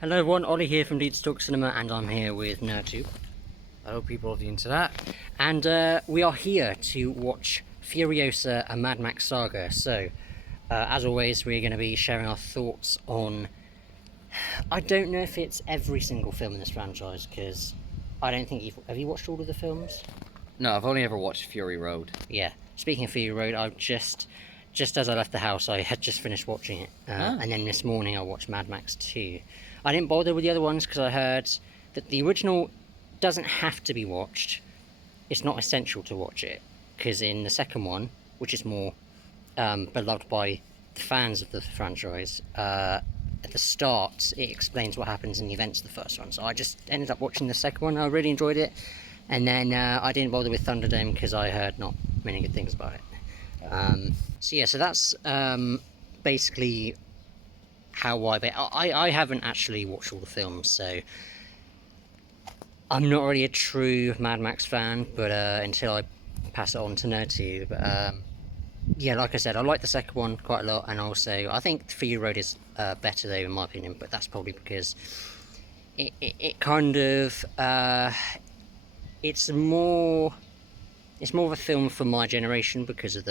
Hello everyone, Ollie here from 𝕣𝕖𝕧𝕚 and I'm here with 𝕚𝕚𝕚. Hello people of the internet. And we are here to watch Furiosa, a Mad Max saga. So, as always, we're going to be sharing our thoughts on... I don't know if it's every single film in this franchise, because I don't think you've... Have you watched all of the films? No, I've only ever watched Fury Road. Yeah. Speaking of Fury Road, I've just as I left the house, I had just finished watching it. And then this morning I watched Mad Max 2. I didn't bother with the other ones because I heard that the original doesn't have to be watched. It's not essential to watch it, because in the second one, which is more beloved by the fans of the franchise, at the start it explains what happens in the events of the first one. So I just ended up watching the second one. I really enjoyed it, and then I didn't bother with Thunderdome because I heard not many good things about it. So yeah, so that's basically how I haven't actually watched all the films, so I'm not really a true Mad Max fan, but until I pass it on to 𝕚𝕚𝕚. But yeah, like I said, I like the second one quite a lot, and also I think Fury Road is better though in my opinion, but that's probably because it kind of it's more of a film for my generation because of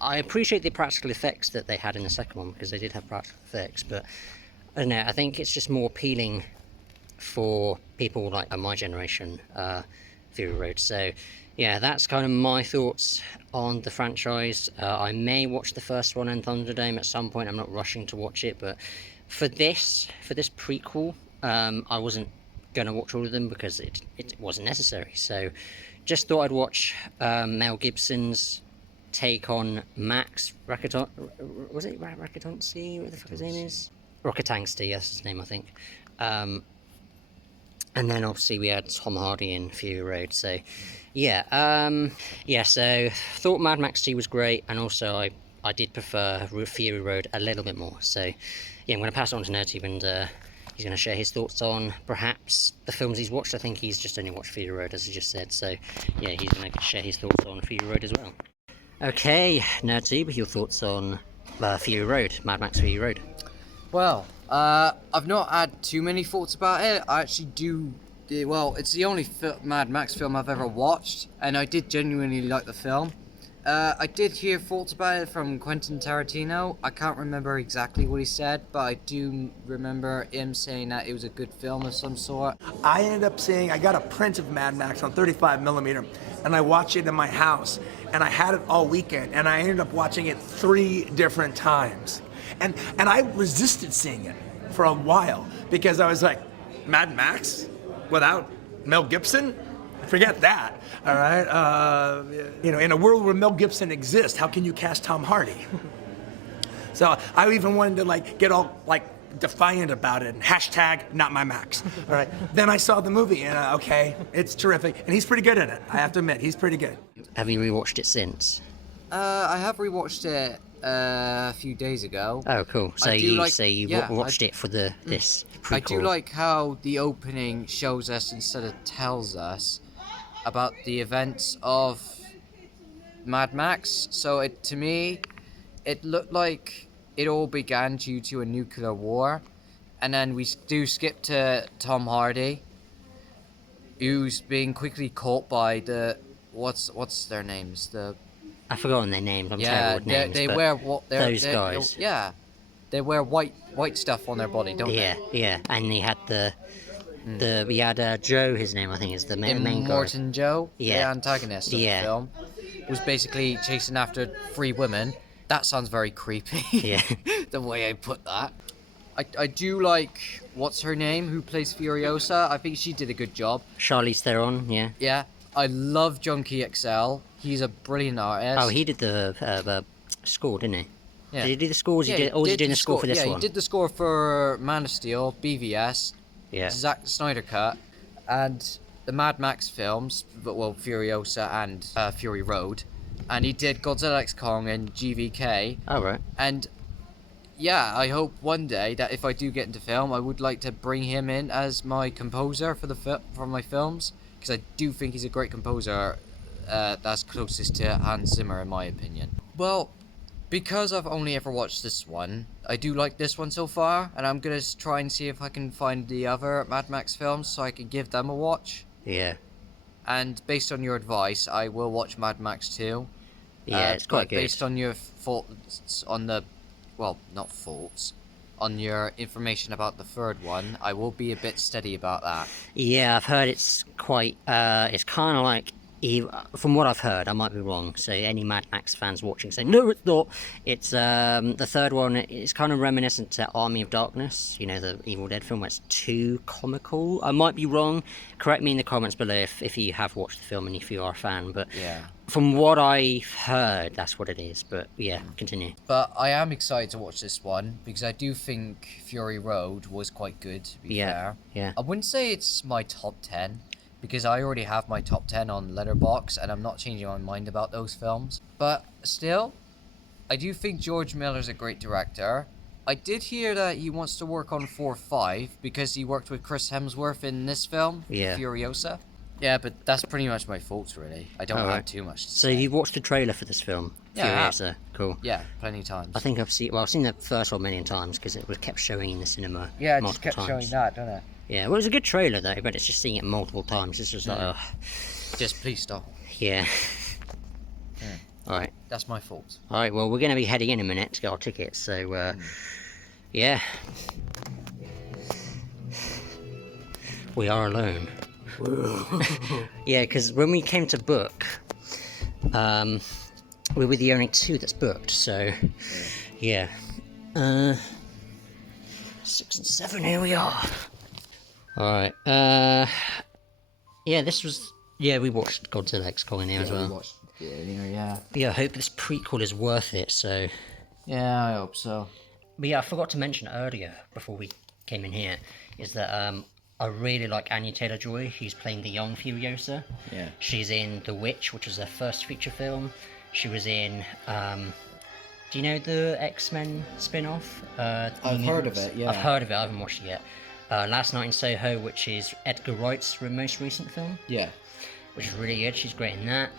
I appreciate the practical effects that they had in the second one, because they did have practical effects, but I don't know, I think it's just more appealing for people like my generation, Fury Road. So yeah, that's kind of my thoughts on the franchise. I may watch the first one and Thunderdome at some point. I'm not rushing to watch it, but for this prequel, I wasn't going to watch all of them because it wasn't necessary. So just thought I'd watch Mel Gibson's take on Max Rocketancy? What the fuck his name is? Rocketancy, that's his name, I think. And then obviously we had Tom Hardy in Fury Road. So yeah, so thought Mad Max 2 was great, and also I did prefer Fury Road a little bit more. So yeah, I'm going to pass it on to 𝕚𝕚𝕚, and he's going to share his thoughts on perhaps the films he's watched. I think he's just only watched Fury Road, as he just said. So yeah, he's going to share his thoughts on Fury Road as well. Okay, 𝕚𝕚𝕚, your thoughts on Fury Road, Mad Max Fury Road. Well, I've not had too many thoughts about it. I actually do. Well, it's the only Mad Max film I've ever watched, and I did genuinely like the film. I did hear thoughts about it from Quentin Tarantino. I can't remember exactly what he said, but I do remember him saying that it was a good film of some sort. I ended up seeing, I got a print of Mad Max on 35mm, and I watched it in my house, and I had it all weekend, and I ended up watching it 3 different times. And I resisted seeing it for a while, because I was like, Mad Max without Mel Gibson? Forget that, all right? You know, in a world where Mel Gibson exists, how can you cast Tom Hardy? So I even wanted to get all defiant about it and hashtag not my Max, all right? Then I saw the movie and okay, it's terrific. And he's pretty good in it, I have to admit, he's pretty good. Have you rewatched it since? I have rewatched it a few days ago. Oh, cool. So you watched it for this prequel. I do like how the opening shows us instead of tells us about the events of Mad Max. So to me, it looked like it all began due to a nuclear war, and then we do skip to Tom Hardy, who's being quickly caught by the what's their names? I've forgotten their names. I'm terrible with names. They wear those guys. Yeah, they wear white stuff on their body, don't they? Yeah. And he had we had Joe. His name I think is the main guy. Morton Joe, the antagonist of the film, was basically chasing after 3 women. That sounds very creepy. Yeah, the way I put that. I do like what's her name who plays Furiosa. I think she did a good job. Charlize Theron. Yeah. Yeah. I love Junkie XL. He's a brilliant artist. Oh, he did the score, didn't he? Yeah. Did he do the scores? He doing the score for this one? Yeah, he did the score for Man of Steel, BVS, Zack Snyder Cut, and the Mad Max films, well, Furiosa and Fury Road. And he did Godzilla x Kong and GVK. Oh, right. And yeah, I hope one day that if I do get into film, I would like to bring him in as my composer for my films, because I do think he's a great composer. That's closest to Hans Zimmer in my opinion. Well, Because I've only ever watched this one, I do like this one so far, and I'm gonna try and see if I can find the other Mad Max films so I can give them a watch. Yeah. And based on your advice, I will watch Mad Max 2. Yeah, it's quite but good. based on your faults on the, well, not faults, on your information about the third one, I will be a bit steady about that. Yeah, I've heard it's quite, it's kind of like, from what I've heard, I might be wrong, so any Mad Max fans watching say, no, it's not. It's, the third one, it's kind of reminiscent to Army of Darkness, you know, the Evil Dead film, where it's too comical. I might be wrong. Correct me in the comments below if you have watched the film and if you are a fan, but Yeah. from what I've heard, that's what it is. But yeah, continue. But I am excited to watch this one, because I do think Fury Road was quite good, to be fair. Yeah. I wouldn't say it's my top 10, because I already have my top 10 on Letterboxd, and I'm not changing my mind about those films. But still, I do think George Miller's a great director. I did hear that he wants to work on 4-5, because he worked with Chris Hemsworth in this film, Yeah. Furiosa. Yeah, but that's pretty much my faults, really. I don't have too much to So say. you watched the trailer for this film? Yeah, I have. Furiosa. Cool. Yeah, plenty of times. I think I've seen the first one a million times because it was kept showing in the cinema. Yeah, it just multiple kept times. showing that, didn't it? Yeah, well, it was a good trailer though, but it's just seeing it multiple times. It's just like, ugh. Just please stop. Yeah. All right. That's my fault. All right. Well, we're going to be heading in a minute to get our tickets. So, yeah. We are alone. Yeah, because when we came to book, we were the only two that's booked. So, yeah. 6 and 7. Here we are. All right. Yeah, this was. Yeah, we watched Godzilla X Kong here as well. We watched it earlier, yeah. Yeah, I hope this prequel is worth it. So. Yeah, I hope so. But yeah, I forgot to mention earlier before we came in here is that I really like Anya Taylor-Joy. Who's playing the young Furiosa. Yeah. She's in The Witch, which was her first feature film. She was in. Do you know the X-Men spin-off? I've heard of it, yeah. I've heard of it. I haven't watched it yet. Last Night in Soho, which is Edgar Wright's most recent film, Yeah. which is really good. She's great in that.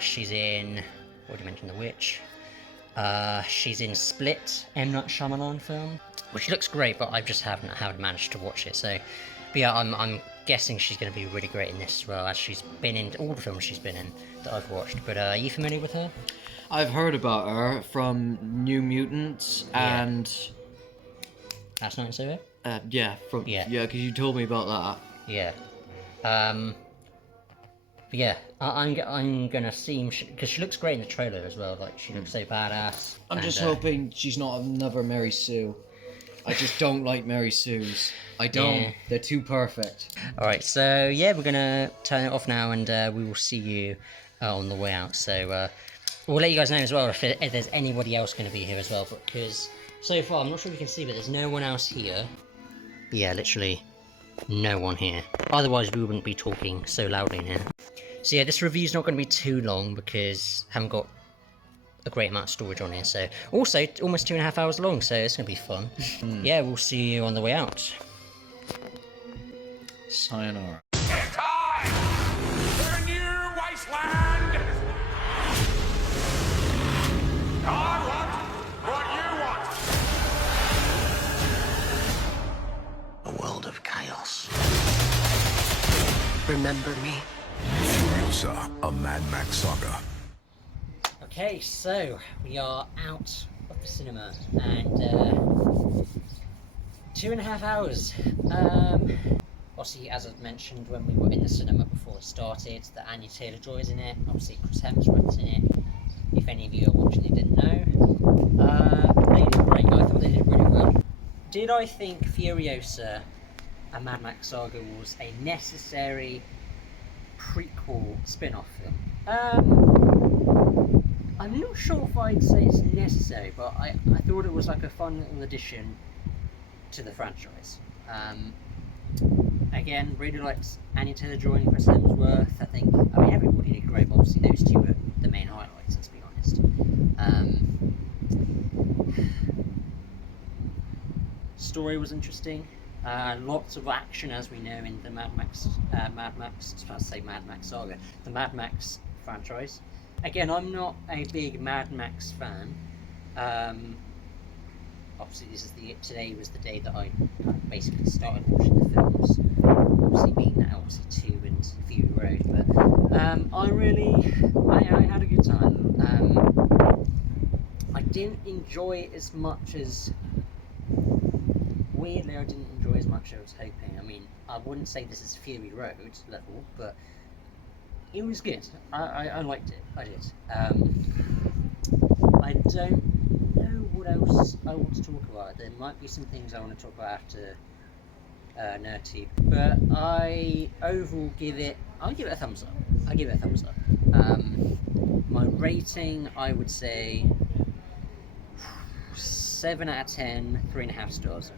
She's in. What did you mention? The Witch. She's in Split, M. Night Shyamalan film, which looks great, but I just haven't managed to watch it. So, but yeah, I'm guessing she's going to be really great in this as well, as she's been in all the films she's been in that I've watched. But are you familiar with her? I've heard about her from New Mutants and Last Night in Soho. yeah, because you told me about that. Yeah. Yeah, I'm gonna see him because she looks great in the trailer as well. Like she looks so badass. I'm just hoping she's not another Mary Sue. I just don't like Mary Sues. I don't. Yeah. They're too perfect. All right, so yeah, we're gonna turn it off now, and we will see you on the way out. So we'll let you guys know as well if there's anybody else going to be here as well, because so far I'm not sure if you can see, but there's no one else here. Yeah, literally no one here. Otherwise we wouldn't be talking so loudly in here. So yeah, this review's not going to be too long because I haven't got a great amount of storage on here. So also almost 2.5 hours long, so it's going to be fun. Yeah, we'll see you on the way out. Sayonara. It's time for a new wasteland! I want what you want! A world of chaos. Remember me? Furiosa, a Mad Max Saga. Okay, so we are out of the cinema and 2.5 hours. Obviously, as I've mentioned when we were in the cinema before it started, that Anya Taylor-Joy's in it. Obviously, Chris Hemsworth's in it. If any of you are watching and didn't know, they did great. I thought they did really well. Did I think Furiosa, a Mad Max Saga, was a necessary prequel spin-off film? I'm not sure if I'd say it's necessary, but I thought it was like a fun little addition to the franchise. Again, really liked Anya Taylor-Joy and Chris Hemsworth. I mean, everybody did great, but obviously those two were the main highlights, let's be honest. Story was interesting. Lots of action, as we know, in the Mad Max, I was about to say Mad Max Saga, the Mad Max franchise. Again, I'm not a big Mad Max fan, Obviously, today was the day that I kind of basically started watching the films. Obviously, being that obviously 2 and Fury Road, but I had a good time. I didn't enjoy it as much as. Weirdly, I didn't enjoy as much as I was hoping. I mean, I wouldn't say this is Fury Road level, but it was good. I liked it. I did. I don't know what else I want to talk about. There might be some things I want to talk about after NerdTube, but I overall give it a thumbs up. My rating, I would say 7 out of 10, 3.5 stars.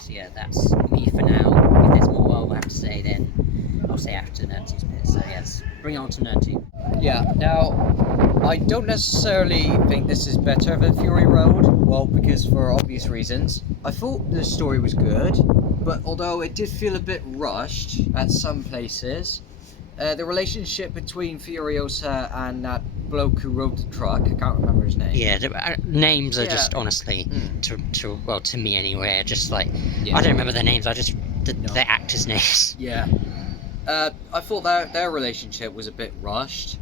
So yeah, that's me for now. If there's more I'll have to say, then I'll say after NerdTube's bit. So yes, bring it on to NerdTube. Yeah, now, I don't necessarily think this is better than Fury Road, well, because for obvious reasons. I thought the story was good, but although it did feel a bit rushed at some places, the relationship between Furiosa and that bloke who rode the truck, I can't remember his name. Yeah, names are just honestly, to me anyway, just like, I don't remember their names, the actors' names. Yeah. I thought that their relationship was a bit rushed.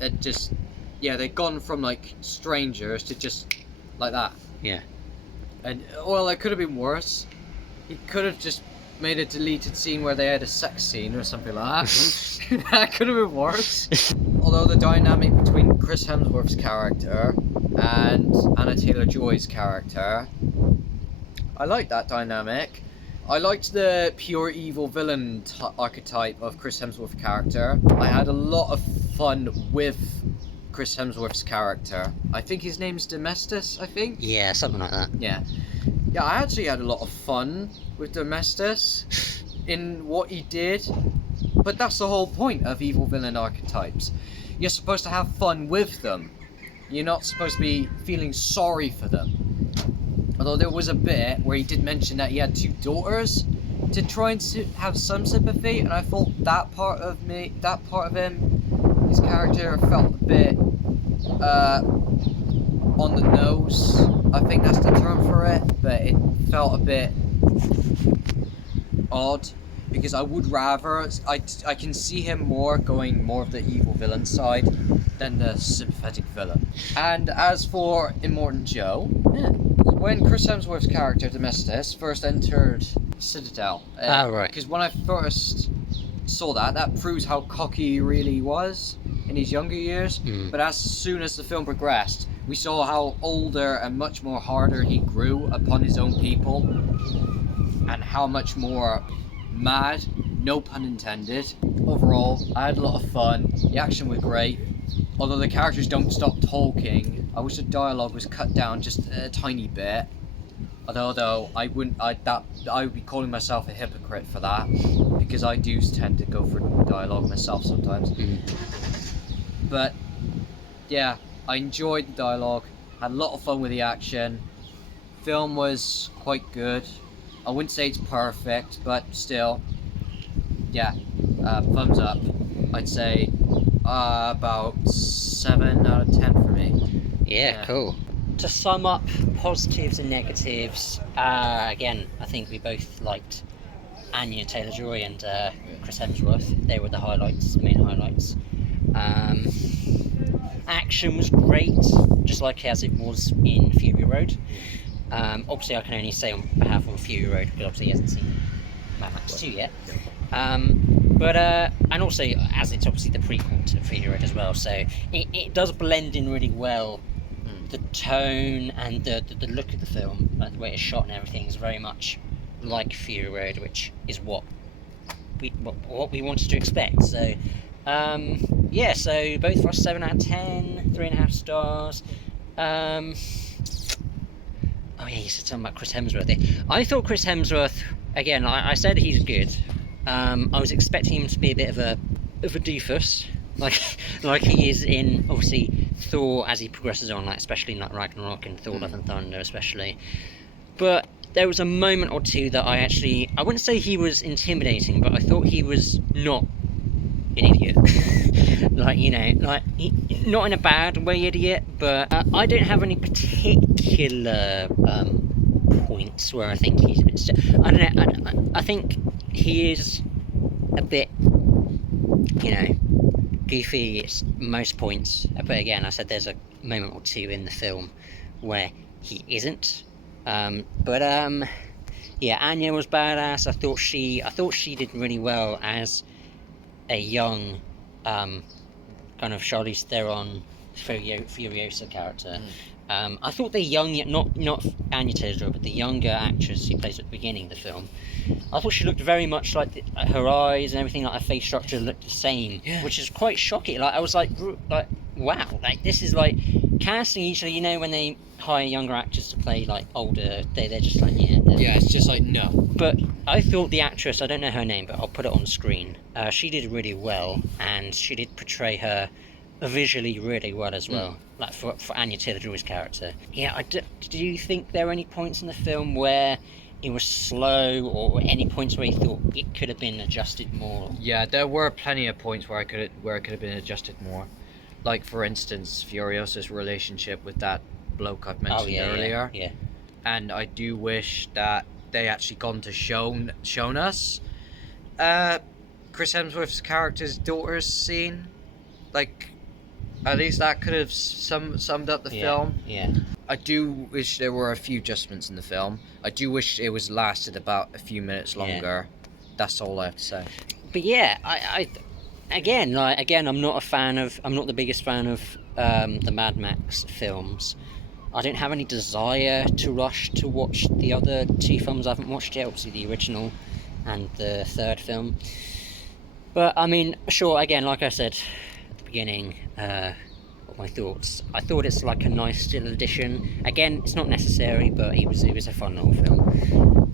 It just, they'd gone from like strangers to just like that. Yeah. And well, it could have been worse. He could have just made a deleted scene where they had a sex scene or something like that. That could have been worse. Although the dynamic between Chris Hemsworth's character and Anna Taylor-Joy's character, I liked that dynamic. I liked the pure evil villain archetype of Chris Hemsworth's character. I had a lot of fun with Chris Hemsworth's character. I think his name's Domestus, I think? Yeah, something like that. Yeah. Yeah, I actually had a lot of fun with Domestus in what he did. But that's the whole point of evil villain archetypes. You're supposed to have fun with them. You're not supposed to be feeling sorry for them. Although there was a bit where he did mention that he had 2 daughters to try and have some sympathy, and I thought that part of him, his character felt a bit on the nose. I think that's the term for it, but it felt a bit odd, because I would rather, I can see him going more of the evil villain side than the sympathetic villain. And as for Immortan Joe, when Chris Hemsworth's character Domestus first entered Citadel, right. Because when I first saw that proves how cocky he really was in his younger years. But as soon as the film progressed, we saw how older and much more harder he grew upon his own people, and how much more mad, no pun intended. Overall, I had a lot of fun. The action was great. Although the characters don't stop talking, I wish the dialogue was cut down just a tiny bit. Although I would be calling myself a hypocrite for that, because I do tend to go for dialogue myself sometimes. But yeah, I enjoyed the dialogue, had a lot of fun with the action. Film was quite good. I wouldn't say it's perfect, but still, yeah, thumbs up. I'd say about 7 out of 10 for me. Yeah, cool. To sum up positives and negatives, again, I think we both liked Anya Taylor-Joy and Chris Hemsworth. They were the highlights, the main highlights. Action was great, just like as it was in Fury Road. Obviously, I can only say on behalf of Fury Road, because obviously he hasn't seen Mad Max 2 yet. And also, as it's obviously the prequel to Fury Road as well, so it does blend in really well. The tone and the look of the film, like the way it's shot and everything, is very much like Fury Road, which is what we wanted to expect. So, yeah, so both for us 7 out of 10, 3.5 stars. Oh yeah, you said something about Chris Hemsworth there. I thought Chris Hemsworth, again, I said he's good. I was expecting him to be a bit of a doofus, like he is in, obviously, Thor as he progresses on, like especially in like Ragnarok and Thor Love and Thunder especially. But there was a moment or two that I wouldn't say he was intimidating, but I thought he was not an idiot. Like, you know, like, not in a bad way idiot, but I don't have any particular points where I think he's a bit I don't know, I think he is a bit, you know, goofy at most points, but again, I said there's a moment or two in the film where he isn't. Yeah, Anya was badass. I thought she did really well as a young kind of Charlize Theron Furiosa character. I thought the young, not Anya Taylor-Joy, but the younger actress who plays at the beginning of the film, I thought she looked very much like her eyes and everything, like her face structure looked the same, which is quite shocking. Like, I was like, wow, like, this is like casting. Usually, you know, when they hire younger actors to play like older, they're just like, yeah, it's just like, no. But I thought the actress, I don't know her name, but I'll put it on screen, she did really well, and she did portray her visually really well as well, like for Anya Taylor-Joy's character. Yeah, do you think there were any points in the film where it was slow, or any points where you thought it could have been adjusted more? Yeah, there were plenty of points where it could have been adjusted more. Like, for instance, Furiosa's relationship with that bloke I've mentioned earlier. Yeah. And I do wish that they actually gone to shown us Chris Hemsworth's character's daughter's scene. Like, at least that could have summed up the film. Yeah. I do wish there were a few adjustments in the film. I do wish it was lasted about a few minutes longer. That's all I have to say. But yeah, again, I'm not the biggest fan of the Mad Max films. I don't have any desire to rush to watch the other two films I haven't watched yet, obviously the original and the third film. But I mean, sure, again, like I said at the beginning, my thoughts. I thought it's like a nice little addition. Again, it's not necessary, but it was a fun little film.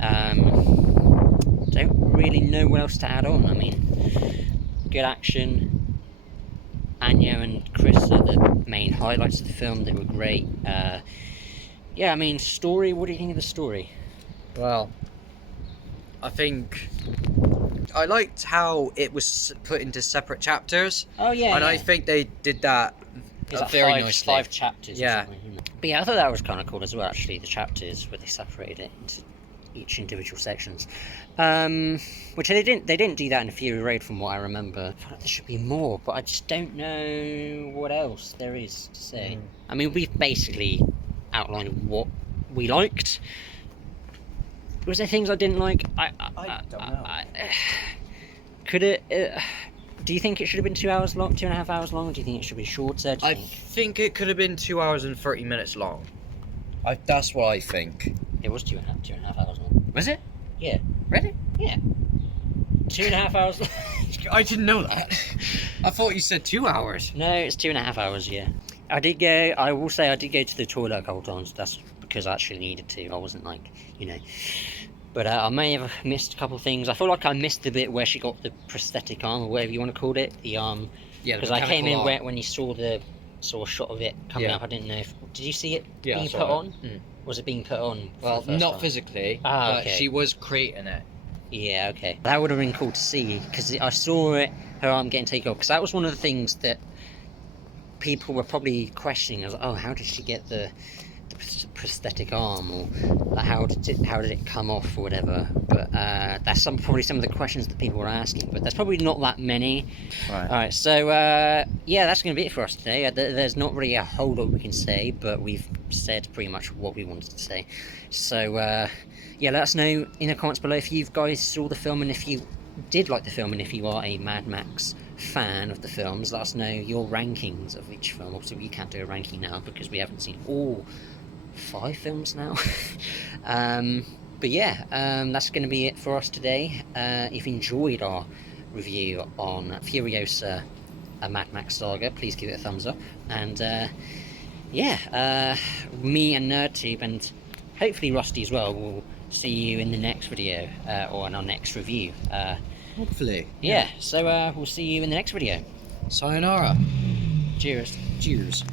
Don't really know what else to add on. I mean, good action. Anya and Chris are the main highlights of the film. They were great. Yeah, I mean, story. What do you think of the story? Well, I think I liked how it was put into separate chapters. Oh yeah. And I think they did that very nicely. 5 chapters. Yeah. But yeah, I thought that was kind of cool as well. Actually, the chapters where they separated it into each individual sections, which they didn't do that in Fury Road from what I remember. I feel like there should be more, but I just don't know what else there is to say. I mean, we've basically outlined what we liked. Was there things I didn't like? I don't know. Could it? Do you think it should have been 2 hours long, 2.5 hours long, or do you think it should be shorter? I think it could have been 2 hours and 30 minutes long. That's what I think. It was 2.5 hours long. Was it? Yeah. Really? Yeah. 2.5 hours long. I didn't know that. I thought you said 2 hours. No, it's 2.5 hours, yeah. I will say I did go to the toilet a couple times. That's because I actually needed to. I wasn't like, you know. But I may have missed a couple of things. I feel like I missed the bit where she got the prosthetic arm, or whatever you want to call it. The arm. Yeah, because I came in when you saw a shot of it coming up. I didn't know if... Did you see it being put on? Was it being put on? Well, not physically, but she was creating it. Yeah, okay. That would have been cool to see, because I saw her arm getting taken off, because that was one of the things that people were probably questioning. I was like, oh, how did she get the prosthetic arm, or like, how did it come off, or whatever? But that's probably some of the questions that people were asking, but there's probably not that many. Right. Alright, so yeah, that's going to be it for us today. There's not really a whole lot we can say, but we've said pretty much what we wanted to say. So yeah, let us know in the comments below if you guys saw the film, and if you did like the film, and if you are a Mad Max fan of the films. Let us know your rankings of each film. Obviously we can't do a ranking now because we haven't seen all 5 films now. But yeah, that's going to be it for us today. If you enjoyed our review on Furiosa, a Mad Max Saga, please give it a thumbs up. And yeah, me and NerdTube, and hopefully Rusty as well, will see you in the next video, or in our next review. Hopefully. Yeah, so we'll see you in the next video. Sayonara. Cheers. Cheers.